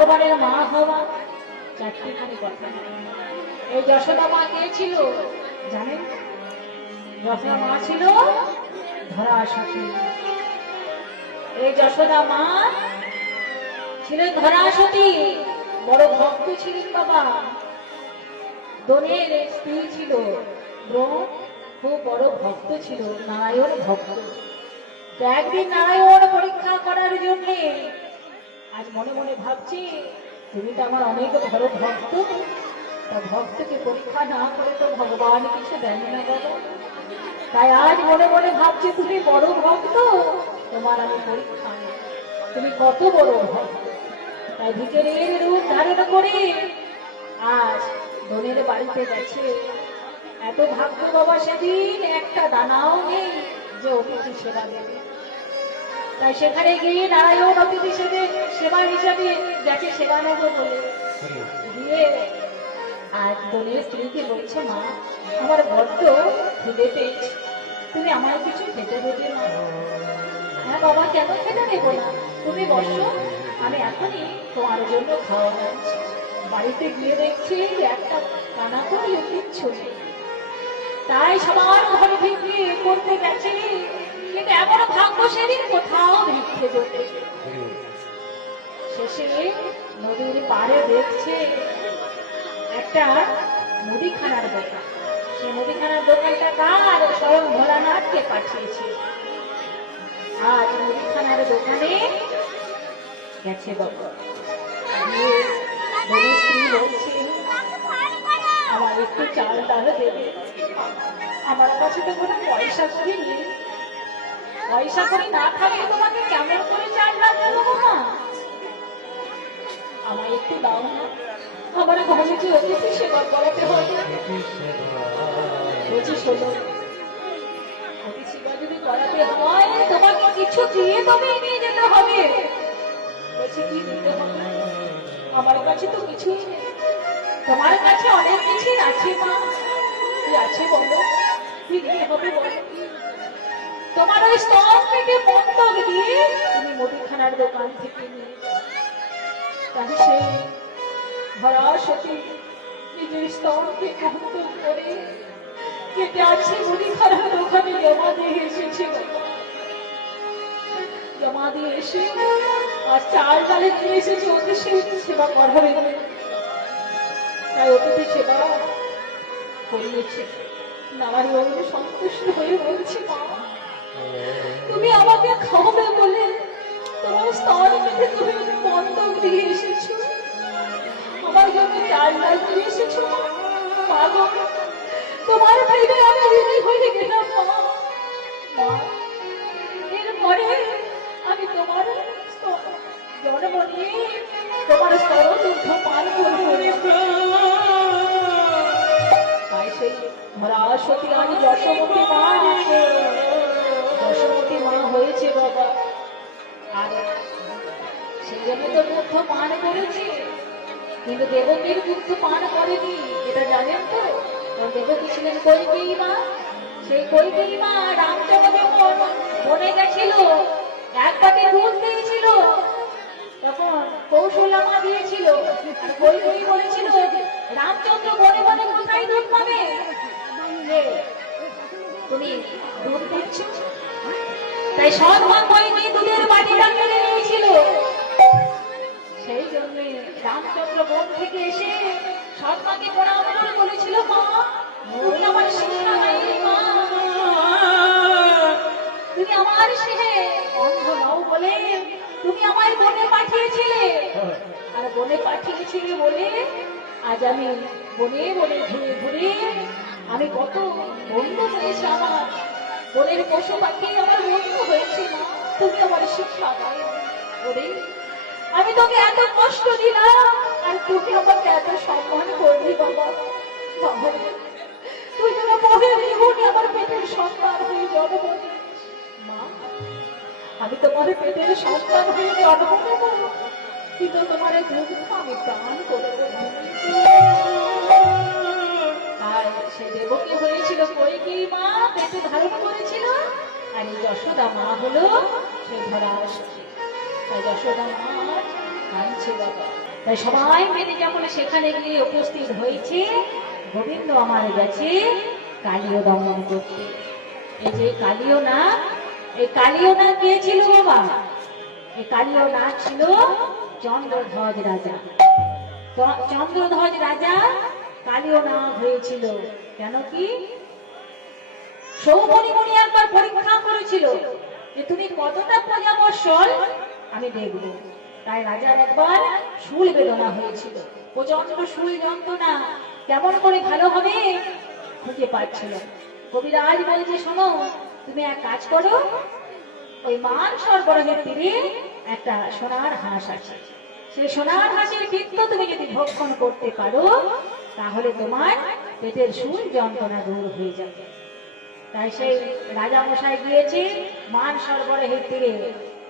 ভগবানের মা হওয়া চারটি খানি কথা। এই যশোদা মা কে ছিল? জানেন? যশোদা মা ছিল ধরা সতী এই যশোদা মা ছিলেন ধরা সতী বড় ভক্ত ছিলেন বাবা। দনের স্ত্রী ছিল। খুব বড় ভক্ত ছিল। নারায়ণ ভক্ত। একদিন নারায়ণ পরীক্ষা করার জন্য আজ মনে মনে ভাবছি তুমি তো আমার অনেক বড় ভক্ত, তা ভক্তকে পরীক্ষা না করে তো ভগবান কিছু দেন না বাবা তাই আজ মনে মনে ভাবছি, তুমি বড় ভক্ত, তোমার আমি পরীক্ষা। তুমি কত বড় ভক্ত। তাই ভিতরের রূপ ধারণ করে আজ বোনের বাড়িতে গেছে। এত ভাগ্য বাবা সেদিন, একটা দানাও নেই যে অতিথি সেবা দেবে। তাই সেখানে গিয়ে নারায়ণ অতিথি সেবে সেবা হিসাবে গেছে সেবা নেব বলে। দিয়ে আজ বোনের স্ত্রীকে বলছে, মা, আমার বড্ড খিদে পেয়েছে। তুমি আমার কিছু খেতে দেবে না? হ্যাঁ বাবা, কেন খেতে দেবো না? তুমি বসো, আমি এখনই তোমার জন্য খাওয়া যাচ্ছি বাড়িতে গিয়ে দেখছি একটা কানা করি কিচ্ছু নেই তাই সবার ঘরে ভিক্ষে করতে গেছে। কিন্তু এমন ভাগ্য সেদিন কোথাও ভিক্ষে শেষে নদীর পাড়ে দেখছে একটা মুদিখানার দোকান। সে মুদিখানার দোকানটা কার স্বয়ং ভোলানাথকে পাঠিয়েছে। আজ মুদিখানার দোকানে গেছে বাবা আমার একটু চাল ডাল দেবে আমার কাছে তো কোনো পয়সা করি নেই পয়সা করি না থাকলে তোমাকে কেমন করে চাল ডাল দেবো মা? আমায় একটু দাও না আমার ঘরে যে অতিথি সেবা করাতে হবে। বলছি শোনো তোমাকে কিছু দিয়ে তবে নিয়ে যেতে হবে। বলছে, কি দিতে হবে? আমার কাছে তো কিছুই নেই। তোমার কাছে অনেক কিছুই আছে মা। কি আছে বলো? কি হবে বলো? তোমার ওই স্টক থেকে বন্ধক দিয়ে তুমি মুদিখানার দোকান থেকে নিয়ে যাও। তাহলে সেই নিজের স্তরকে বন্ধক করে কেটে আছে মুদিখানার দোকানে জমা দিয়ে এসেছে জমা দিয়ে এসে আর চাল ডালে নিয়ে এসেছে ওদের সেবা করাবে তাই অতিথি সেবা করিয়েছে। নারায়ণ সন্তুষ্ট হয়ে বলছে, মা তুমি আমাকে খাওয়াবে বলে তোমার স্তর থেকে তুমি বন্ধক দিয়ে এসেছ। আমার জন্য চাল ডাল দিয়ে এসেছ। মা তোমার প্রেমে আমি ঋণী হয়ে গেলাম, মা। এরপরে আমি তোমার জন্ম নিয়ে তোমার স্তর পান করব। তাই সেই ভরা সতী আমি যশোমতী মা জন্য তো মুগ্ধ পান করেছে, কিন্তু দেবকীর মুগ্ধ পান করেনি, এটা জানেন তো? দেবকী ছিলেন কৈকেয়ী মা। সেই কৈকেয়ী মা রামচন্দ্র যখন বনে গেছিল, এক বাটি দুধ দিয়েছিল, তখন কৌশলা মা দিয়েছিল কৈকেয়ী বলেছিল, রামচন্দ্র বনে বনে কোথায় দুধ পাবে? তুমি দুধ দিচ্ছ? তাই সৎ মা কয়নি দুধের বাটিটা কেড়ে নিয়েছিল। সেই জন্য রামচন্দ্র বন থেকে এসে সৎ মাকে প্রণাম করে বলেছিল তুমি আমার শিক্ষা অন্ধ নও বলে তুমি আমায় বনে পাঠিয়েছিলে। আর বনে পাঠিয়েছিলে বলে আজ আমি বনে বনে ঘুরে ঘুরে আমি কত বন্ধু হয়েছে আমার। বনের পশু পাখি আমার বন্ধু হয়েছে তুমি আমার শিক্ষা দাও ওরে আমি তোকে এত কষ্ট দিলাম, আর তুমি আমাকে এত সম্মান করলি বাবা। তুই যেন জীবনে আমার পেটের সন্তান হয়ে জন্ম মা, আমি তোমার পেটের সন্তান হয়ে জন্ম নেব কিন্তু তোমার দুঃখ আমি প্রাণ করে আর সে দেবকী হয়েছিল কৈকি মা? পেটে ধারণ করেছিল? আর এই যশোদা মা হলো সে ধরা তাই যশোদা মা সবাই মিলে যখন সেখানে গিয়ে উপস্থিত হয়েছে, গোবিন্দ আমার গেছে কালীয় দমন করতে এই যে কালীয় না, এই কালীয় না কে ছিল বাবা? এই কালীয় না ছিল চন্দ্রধ্বজ রাজা। চন্দ্রধ্বজ রাজা কালীয় নাম হয়েছিল। কেন কি? সৌমণিমণি একবার পরীক্ষা করেছিল যে তুমি কতটা প্রজাবর্ষল আমি দেখব। তাই রাজার একবার শুল বেদনা হয়েছিল। প্রচণ্ড শুল যন্ত্রণা, কেমন করে ভালো হবে খুঁজে পাচ্ছিল কবিরাজ বলছে, শোনো, তুমি এক কাজ করো, ওই মান সরবরাহের তীরে একটা সোনার হাঁস আছে। সেই সোনার হাঁসের পিত্ত তুমি যদি ভক্ষণ করতে পারো, তাহলে তোমার পেটের সুর যন্ত্রণা দূর হয়ে যাবে। তাই সেই রাজা মশাই গিয়েছে মান সরবরাহের তীরে।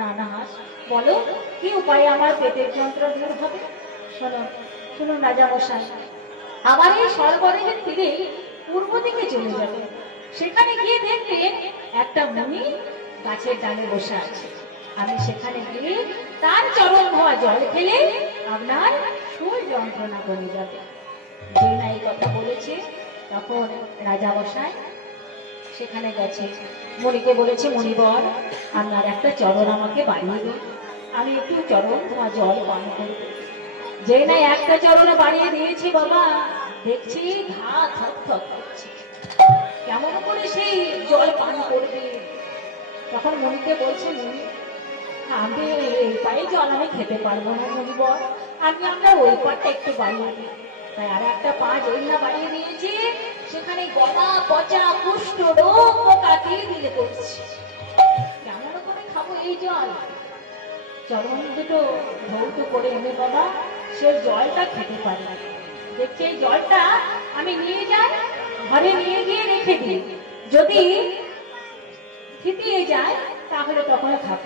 না না বলো, কি উপায়ে আমার পেটের যন্ত্রণা দূর হবে? শোনো, শুনুন রাজা মশাই। আবার এই সরবরাহের তীরে পূর্ব দিকে চলে যাবে। সেখানে গিয়ে দেখবেন একটা মুনি গাছের ডালে বসে আছে। আমি সেখানে গিয়ে তার চরণ হওয়া জল খেলে আপনার সুর যন্ত্রণা কমে যাবে। যে না এই কথা বলেছে, তখন রাজা বসায় সেখানে গেছে। মণিকে বলেছে মণিবর আপনার একটা চরণ আমাকে বাড়িয়ে দিন আমি একটু চরণ, তোমার জল পান করব। যে না একটা চরণে বাড়িয়ে দিয়েছি বাবা, দেখছি ঘা থক থক করছে। কেমন করে সেই জল পান করবে? তখন মনিকে বলছে মনি আমি এই পায়ে জল আমি খেতে পারব না বল। আমি আমরা ওই পাটটা একটু বাড়িয়ে দিই। তাই আর একটা পা যেই না বাড়িয়ে দিয়েছি সেখানে গলা, পচা, কুষ্ঠ রোগ পোকা দিলে করছে। কেমন করে খাব এই জল? চরণ দুটো ধৌত করে এনে বাবা, সে জলটা খেতে পারে। দেখছি এই জলটা আমি নিয়ে যাই, ঘরে নিয়ে গিয়ে রেখে দিই। যদি থিতিয়ে যায়, তাহলে তখন খাব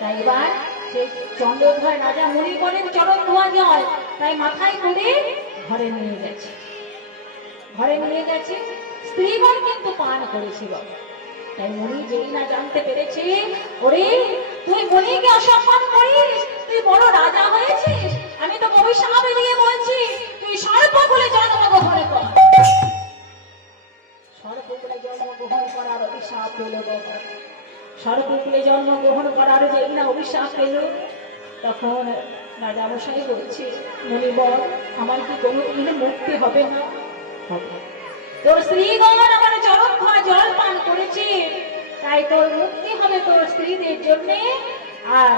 তাই এবার সেই চন্দ্রধর রাজা মনে করেন চরণ ধোয়া জল। তাই মাথায় করে ঘরে নিয়ে গেছে ঘরে নিয়ে গেছে। স্ত্রীগণ কিন্তু পান করেছিল। তাই মনি যেই না জানতে পেরেছে, ওরে, তুই মনিকে অসম্মান করিস? তুই বড় রাজা হয়েছিস? আমি তো কবি ভবিষ্যৎ দিয়ে বলছি, তুই সর্ব বলে জন্মগ্রহণ কর। সর্বকুলে জন্মগ্রহণ করার অভিশাপ পেল তখন রাজা মশাই বলছে মণিবর আমার কি কোনো মুক্তি হবে না? তোর স্ত্রীগণ আমার চরণ ধোয়া জল পান করেছে, তাই তোর মুক্তি হবে তোর স্ত্রীদের জন্য। আর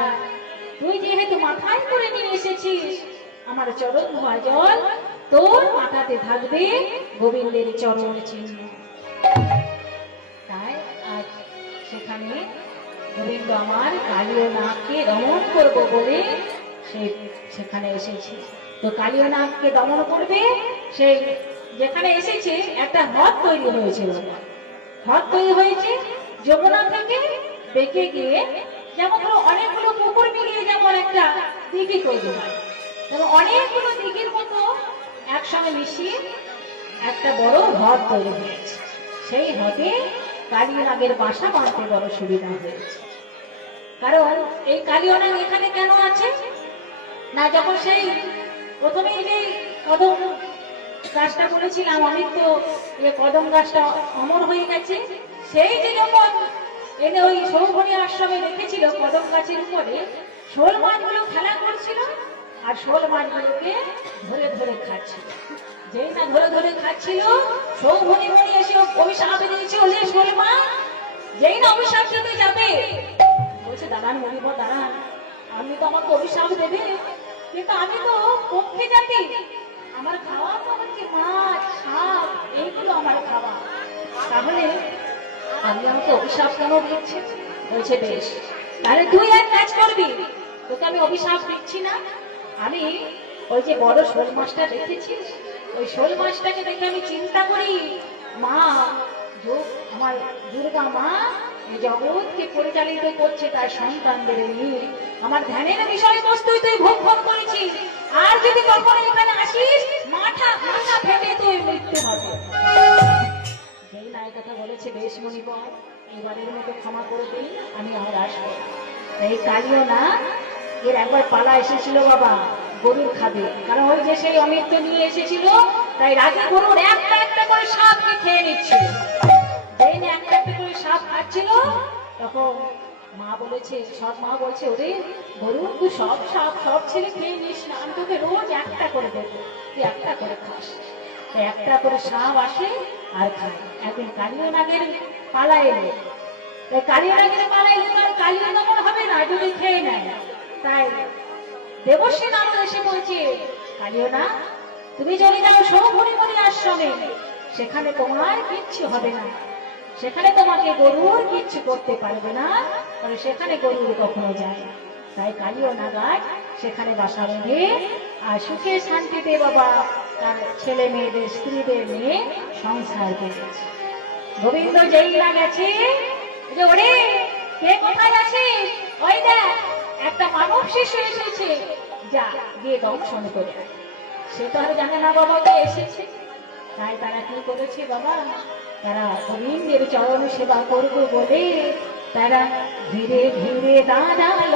তুই যেহেতু মাথায় করে নিয়ে এসেছিস, আমার চরণ ধোয়া জল তোর মাথাতে থাকবে, গোবিন্দের চরণ চিহ্ন। তাই আজ সেখানে গোবিন্দ আমার কালীয় নাগকে দমন করব বলে সে সেখানে এসেছে। তো কালীয় নাগকে দমন করবে সেই যেখানে এসেছে একটা হ্রদ তৈরি হয়েছিল। হ্রদ তৈরি হয়েছে যমুনা থেকে বেঁকে গিয়ে যেমন ধরো অনেকগুলো পুকুর মিলিয়ে যেমন একটা দিঘি তৈরি হয় অনেকগুলো দিঘির মতো একসঙ্গে মিশিয়ে একটা বড় হ্রদ তৈরি হয়েছে। সেই হ্রদে কালীনাগের বাসা বাঁধতে বড় সুবিধা হয়েছে। কারণ এই কালীনাগ এখানে কেন আছে? না, যখন সেই প্রথমেই যে কদম গাছটা বলেছিলাম আমি তো কদম গাছটা অমর হয়ে গেছে। সেই যে যখন এনে ওই সৌভনী আশ্রমে রেখেছিল কদম গাছের উপরে শোল মাছগুলো খেলা করছিল আর শোল মাছগুলোকে ধরে ধরে খাচ্ছিল। যেই না ধরে ধরে খাচ্ছিল, সৌভনী মনি এসে অভিশাপ দিয়েছে, ওলে শোল মাছ যেই না অভিশাপ দিতে যাবে? বলছে, দাঁড়ান মণিবর দাঁড়ান। আমি তো আমাকে অভিশাপ দেবে, কিন্তু আমি তো পক্ষে জাতি। আমার খাওয়া তো হচ্ছে মাছ সাপ এইগুলো আমার খাওয়া। তাহলে আমি আমাকে অভিশাপ কেন দিচ্ছে? বলছে, বেশ, তাহলে তুই এক কাজ করবি। তোকে আমি অভিশাপ দিচ্ছি না। আমি ওই যে বড় শোল মাছটা দেখেছিস? ওই শোল মাছটাকে দেখে আমি চিন্তা করি, মা আমার দুর্গা মা এই জগৎকে পরিচালিত করছে তার সন্তানদের নিয়ে। আমার ধ্যানের বিষয়বস্তুই তুই ভোগ ভোগ করেছিস আর যদি কখনো এখানে আসিস, মাথা মাথা ফেটে তুই মৃত্যু হবে যেই না কথা বলেছে, বেশ মণিবর, এবারের মতো ক্ষমা করে দিন আমি আর আসব। এই কালিও না, এর একবার পালা এসেছিল বাবা, গরুর খাবে কারণ ওই যে সেই অমৃত নিয়ে এসেছিল, তাই রাগে গরুর একটা একটা করে সাপকে খেয়ে নিচ্ছে। একটা একটা করে সাপ খাচ্ছিল, তখন মা বলেছে, সব মা বলছে, ওরে গরু তুই সব সাপ, সব ছেলে খেয়ে নিস না, আমি তোকে রোজ একটা করে দেবো, তুই একটা করে খাস। একটা করে সাপ আসে আর খায়। একদিন কালীয় নাগের পালা এলো। কালীয় নাগের পালা এলে তো আর কালীয় দমন হবে না যদি খেয়ে নেয়। তাই দেবশ্রী নারদ এসে বলছে কালীয় না তুমি চলে যাও সৌভরিমণি আশ্রমে, সেখানে তোমার কিচ্ছু হবে না। সেখানে তোমাকে গরুর কিচ্ছু করতে পারবে না, কারণ সেখানে গরুর কখনো যায় তাই কালীয় নাগায় সেখানে বাসা বেঁধে, আর সুখে শান্তিতে বাবা তার ছেলে মেয়েদের, স্ত্রীদের নিয়ে সংসার করেছে। গোবিন্দ যেই না গেছে যে ওরে, কে কোথায় আছিস ওই দেখ, একটা মানব শিশু এসেছে। যা, গিয়ে দংশন করে সে তো আর জানে না বাবা এসেছে। তাই তারা কি করেছে বাবা? তারা গোবিন্দের চরণ সেবা করব বলে তারা ধীরে ধীরে দাঁড়াল।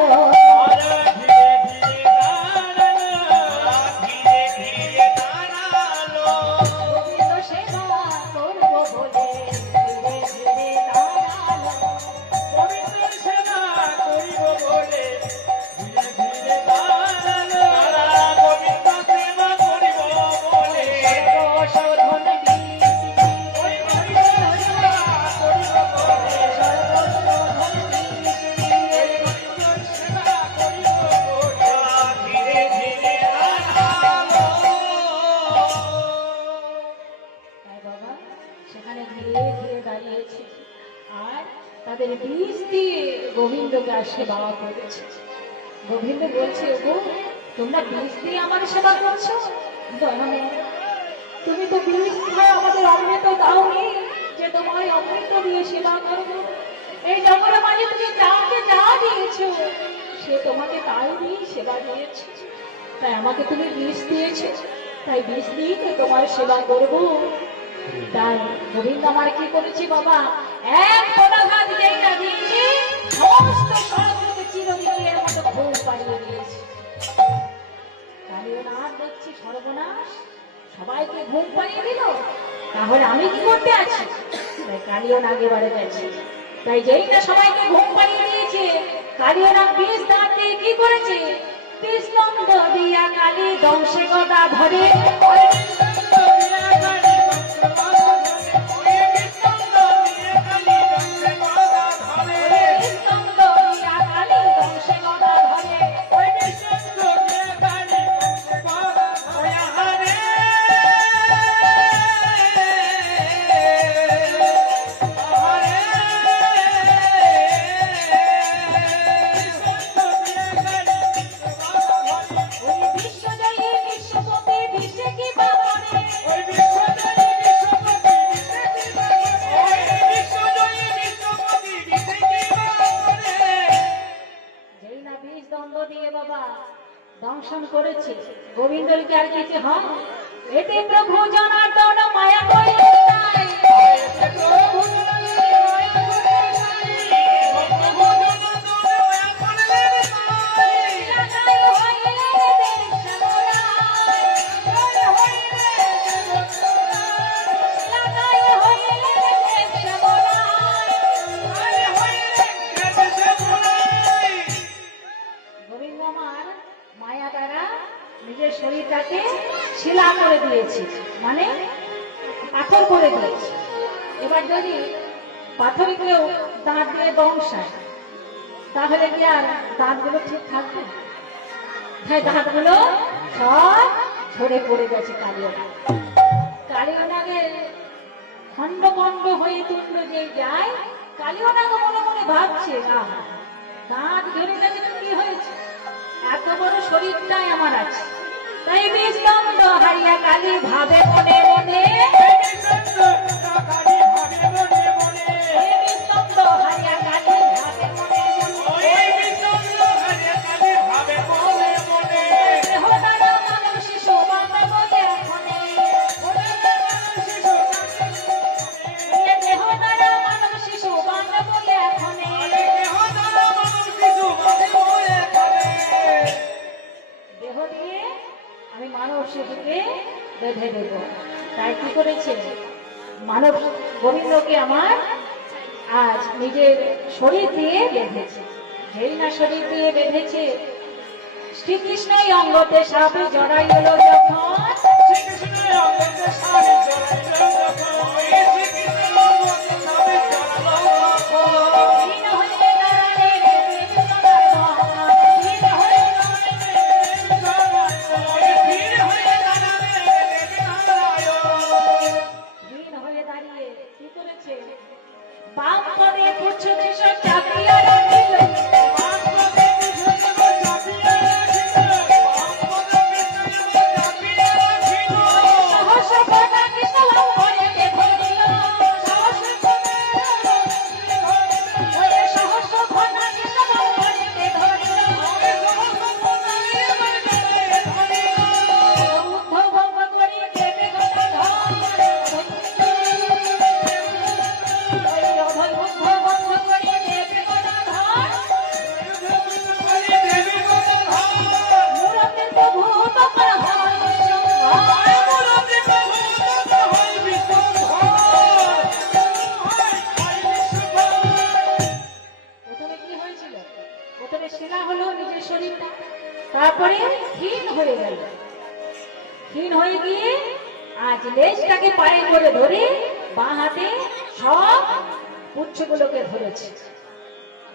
বলছে গো তোমরা বীজ দিয়ে আমার সেবা করছ? দয়াময় তুমি তো বীজ দিয়ে আমাদের অমৃত দাওনি যে তোমায় অমৃত দিয়ে সেবা করব। এই জগতের মাঝে তুমি যাকে যা দিয়েছ, সে তোমাকে তাই দিয়ে সেবা দিয়েছে। তাই আমাকে তুমি বিষ দিয়েছ। তাই বিষ দিয়ে তো তোমার সেবা করব। তাই গোবিন্দ আমার কি করেছি বাবা? এক ফোটা ভাত যেই না দিয়েছি সমস্ত সড়ককে চিরদিনের মতো ঘুম পাড়িয়ে দিয়েছি কালিয়নাথ দেখছি সর্বনাশ সবাইকে ঘুম পাড়িয়ে দিল তাহলে আমি কি করতে আছি তাই কালীয় এবারে গেছে তাই যেই না সবাইকে ঘুম পাড়িয়ে দিয়েছে কালীয় নাগ বিষ দাঁত দিয়ে কি করেছে নন্দ দিয়া কালী দংশে গদা ধরে যদি পাথরগুলো দাঁত দিয়ে দংশায় তাহলে কি আর দাঁতগুলো ঠিক থাকবে? তাই দাঁতগুলো সব ঝরে পড়ে গেছে কালিও নাগের খন্ড খন্ড হয়ে তুণ্ড যে যায় কালিও মনে মনে ভাবছে, আহা, দাঁত ঝরে গেছে কি হয়েছে? এত বড় শরীরটাই আমার আছে। হারিয়া কালী ভাবে মনে মনে। হারিয়া নিজের শরীর দিয়ে বেঁধেছে। হেলনা শরীর দিয়ে বেঁধেছে। শ্রীকৃষ্ণই অঙ্গতে সাপে জড়াই এলো যখন। বাম পদে ক্ষীণ হয়ে গিয়ে আজ লেজটাকে পায়ে করে ধরে বাঁ হাতে সব পুচ্ছগুলোকে ধরেছে।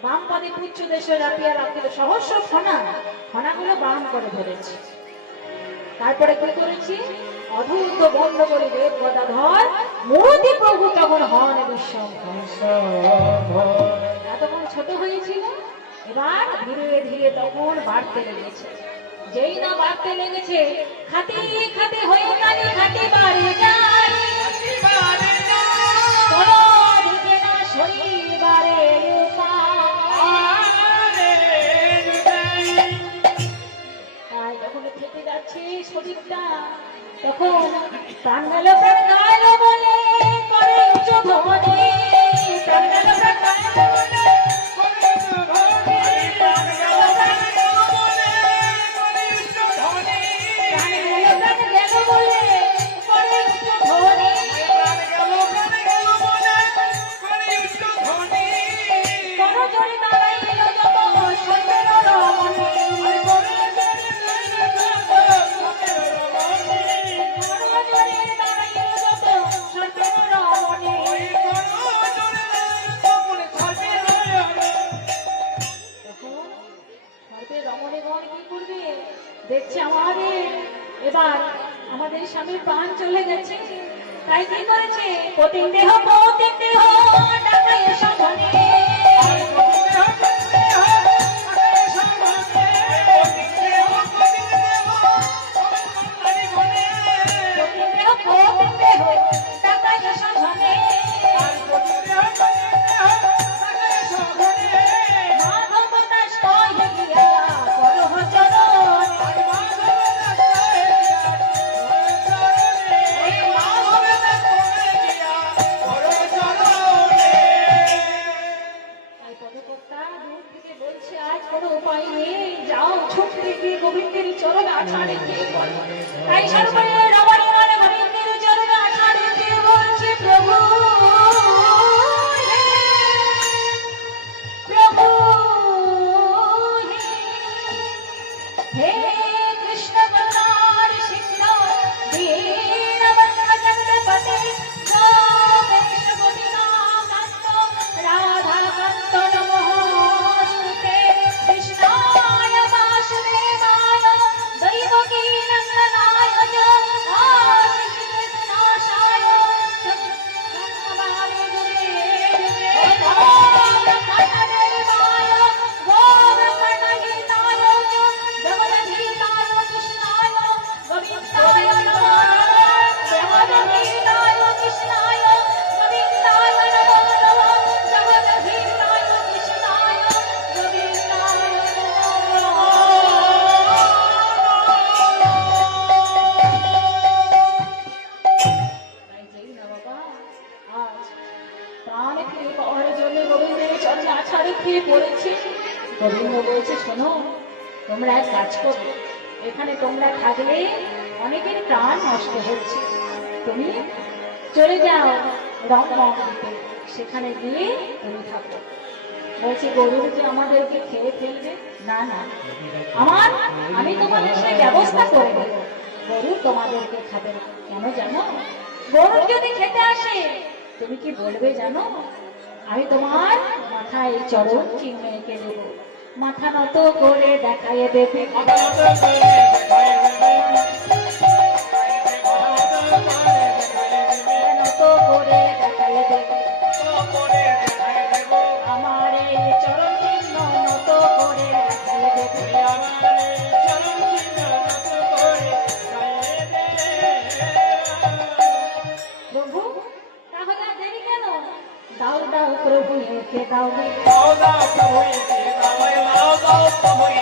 বাম পাদে পুচ্ছ দেশে রাপিয়া রাখিল সহস্র ফনা, ফনাগুলো বাম করে ধরেছে। তারপরে কি করেছি? অধূত বন্ধ করে দেব গদাধর মোদী প্রভু তখন হন বিশ্বম। এতক্ষণ ছোট হয়েছিল, এবার ধীরে ধীরে তখন বাড়তে লেগেছে। যেই না বাড়তে লেগেছে খাতে খাতে হয়ে গেল খাতে বাড়ে না শরীর বাড়ে তাই যখন থেকে যাচ্ছে তখন প্রাণ গেল প্রাণ বলে করে উচ্চ ধ্বনি প্রাণ বলে। সেখানে গিয়ে তুমি থাকো বলছে, গরুর যে আমাদেরকে খেয়ে ফেলবে? না না। আমার, আমি তোমাদের সেই ব্যবস্থা করে দেব। গরু তোমাদেরকে খাবে না। কেন জানো? গরু যদি খেতে আসে, তুমি কি বলবে জানো? আমি তোমার মাথায় চরণ চিহ্ন এঁকে দেবো। মাথা নত করে দেখাইয়ে দেবে। এই চরণ চিহ্ন নত করে। দেখাইয়ে দেবে প্রভু দেরি কেন? দাও দাও প্রভু একে দাও গো। প্রভু একে দাও তোমার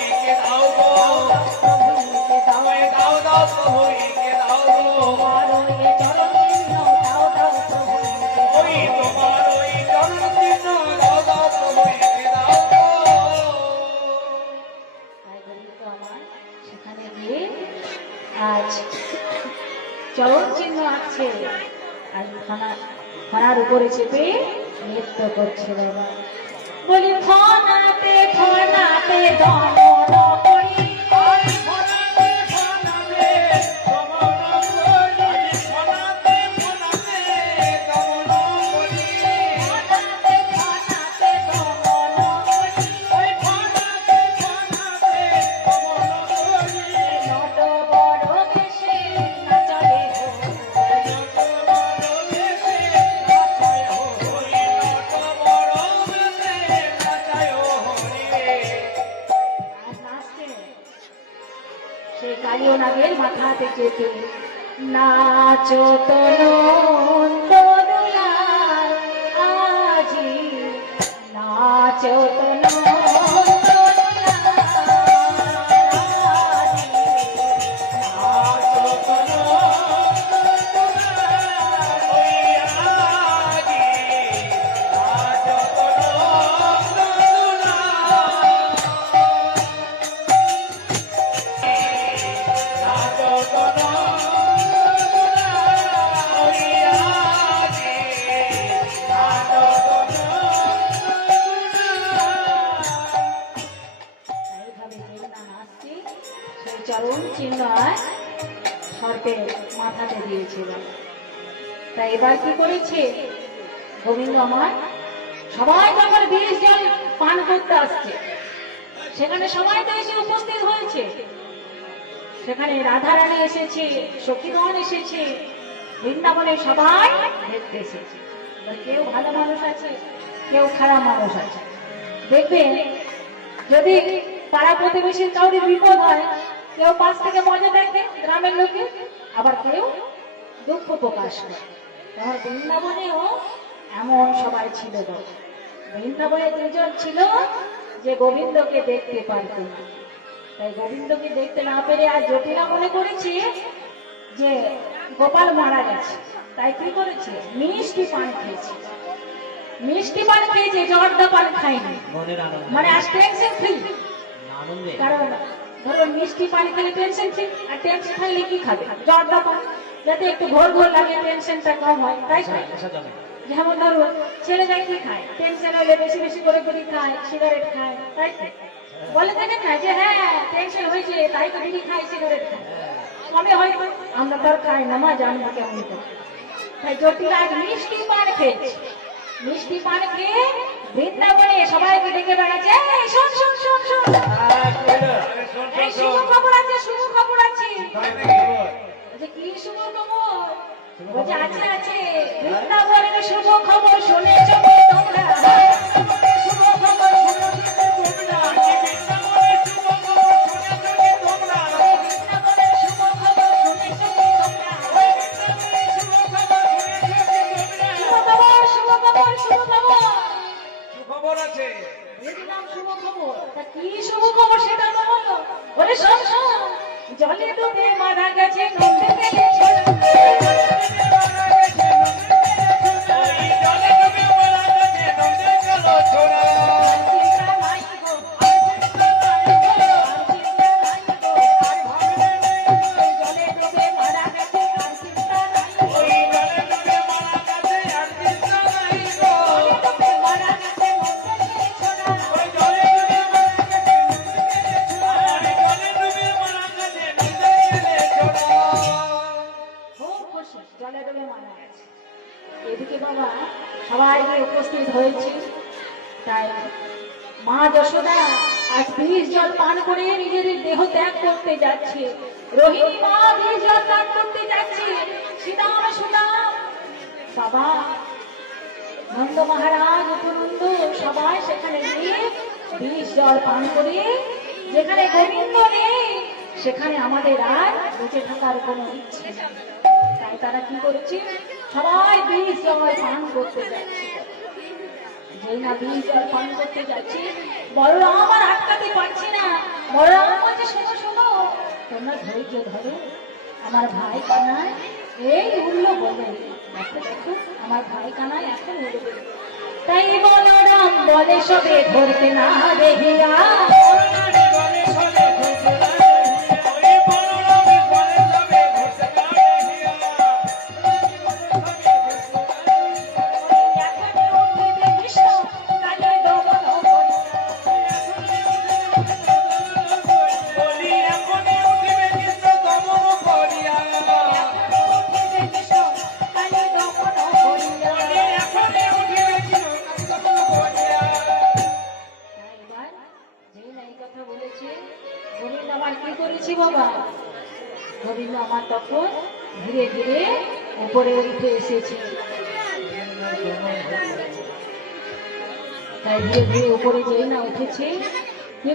খানার উপরে চেপে নৃত্য করছে বাবা বলি খনাতে খনাতে দমন নাগের মাথা থেকে নাচো তনন্দ তাই এবার কি করেছে? গোবিন্দ আমার, সবাই যখন বিষ জল পান করতে আসছে। সেখানে সবাই তো এসে উপস্থিত হয়েছে। সেখানে রাধারানী এসেছে, সখীগণ এসেছে, বৃন্দাবনে সবাই দেখতে এসেছে। কেউ ভালো মানুষ আছে, কেউ খারাপ মানুষ আছে। দেখবেন যদি পাড়া প্রতিবেশীর কাউরির বিপদ হয়, কেউ পাশ থেকে মজা দেখে গ্রামের লোকে, আবার কেউ দুঃখ প্রকাশ করে। আমার বৃন্দাবনেও এমন সবাই ছিল। বৃন্দাবনে দুজন ছিল যে গোবিন্দকে দেখতে পারত। না তাই গোবিন্দকে দেখতে না পেরে আর জটিলা মনে করেছে যে গোপাল মারা গেছে। তাই কি করেছে? মিষ্টি পান খেয়েছে। মিষ্টি পান খেয়েছে জর্দা পান খাইনি মানে আজ টেনশন ফ্রি কারণ ধরো মিষ্টি পানি খেলে টেনশন ফ্রি আর টেনশন থাকলে কি খাবে? জর্দা পান। যাতে একটু ঘোর ঘোর লাগে টেনশনটা কম হয় তাই আশা জমে যেমন ধরুন ছেলেরা কি খায়? টেনশন হলে বেশি বেশি করে করে খায় সিগারেট খায় তাই বলে দেখেন না যে হ্যাঁ টেনশন হয়েছে তাই তো বিড়ি খায় সিগারেট খায়। কমে হয়তো আমরা তো আর খাই না মা জানব কেমন তাই জটিল আজ মিষ্টি পান খেয়েছে। মিষ্টি পান খেয়ে বৃন্দাবনে সবাইকে ডেকে বেড়াচ্ছে "এই, শোন শোন শোন শোন। শুভ খবর আছে শুভ খবর আছে। বলছে, কি শুভ খবর? বলছে আছে আছে। বৃন্দাবনের শুভ খবর শুনেছ তোমরা? শুভ খবর শুনেছ কি শুভ খবর খবর সেটা বলো। বলে শোন শোন। জলে ডুবে মারা গেছে নন্দে গেলে ছোড়া সেখানে আমাদের আর বেঁচে থাকার ইচ্ছে তাই তারা কি করেছে? সবাই বিষ জল পান করতে যাচ্ছে। যেই না বিষ জল পান করতে যাচ্ছে বড়রাম আর আটকাতে পারছি না। বড়রাম বলছে, শোনো শোনো তোমরা ধৈর্য ধরো। আমার ভাই কানায় এই উল্লো বলে। দেখো দেখো, আমার ভাই কানায় এখন উল্লো তাই বলরাম বলে, সবে ধরতে না দেখিয়া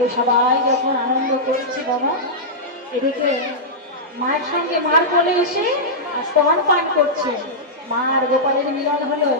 এইভাবে সবাই যখন আনন্দ করছে, বাবা, এদিকে মায়ের সঙ্গে মার কোলে এসে আর স্তন পান করছে। মার গোপালের মিলন হলো।